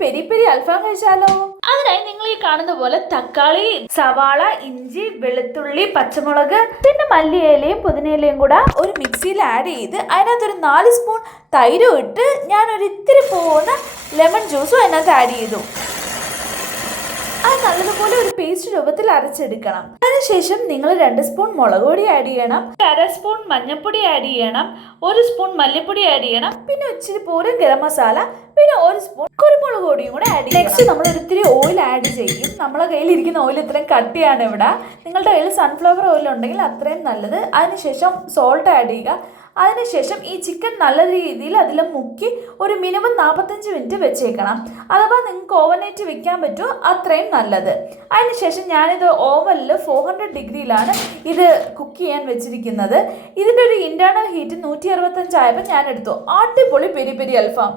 Peri peri അൽഫാം കഴിച്ചാലോ? അതിനായി നിങ്ങൾ ഈ കാണുന്ന പോലെ തക്കാളി, സവാള, ഇഞ്ചി, വെളുത്തുള്ളി, പച്ചമുളക്, പിന്നെ മല്ലിയിലയും പുതിനയിലയും കൂടെ ഒരു മിക്സിയിൽ ആഡ് ചെയ്ത് അതിനകത്തൊരു 4 സ്പൂൺ തൈരും ഇട്ട് ഞാനൊരു ഇത്തിരി പോകുന്ന ലെമൺ ജ്യൂസും അതിനകത്ത് ആഡ് ചെയ്തു. അത് നല്ലതുപോലെ ഒരു പേസ്റ്റ് രൂപത്തിൽ അരച്ചെടുക്കണം. അതിനുശേഷം നിങ്ങൾ 2 സ്പൂൺ മുളക് പൊടി ആഡ് ചെയ്യണം, 1/2 സ്പൂൺ മഞ്ഞൾപ്പൊടി ആഡ് ചെയ്യണം, 1 സ്പൂൺ മല്ലിപ്പൊടി ആഡ് ചെയ്യണം, പിന്നെ ഇച്ചിരി പോലും ഗരം മസാല, പിന്നെ 1 സ്പൂൺ കുരുമുളക് പൊടിയും കൂടെ ആഡ് ചെയ്യണം. നെക്സ്റ്റ് നമ്മൾ ഒരിത്തിരി ഓയിൽ ആഡ് ചെയ്യും. നമ്മളെ കയ്യിലിരിക്കുന്ന ഓയിൽ ഇത്രയും കട്ടിയാണ് ഇവിടെ. നിങ്ങളുടെ കയ്യിൽ സൺഫ്ലവർ ഓയിൽ ഉണ്ടെങ്കിൽ അത്രയും നല്ലത്. അതിനുശേഷം സോൾട്ട് ആഡ് ചെയ്യുക. അതിനുശേഷം ഈ ചിക്കൻ നല്ല രീതിയിൽ അതിൽ മുക്കി ഒരു മിനിമം 45 മിനിറ്റ് വെച്ചേക്കണം. അഥവാ നിങ്ങൾക്ക് ഓവനായിട്ട് വെക്കാൻ പറ്റുമോ അത്രയും നല്ലത്. അതിനുശേഷം ഞാനിത് ഓവനിൽ 400 ഡിഗ്രിയിലാണ് ഇത് കുക്ക് ചെയ്യാൻ വെച്ചിരിക്കുന്നത്. ഇതിൻ്റെ ഒരു ഇൻറ്റേർണൽ ഹീറ്റ് 165 ആയപ്പോൾ ഞാൻ എടുത്തു. അടിപൊളി പെരി പെരി അൽഫാം.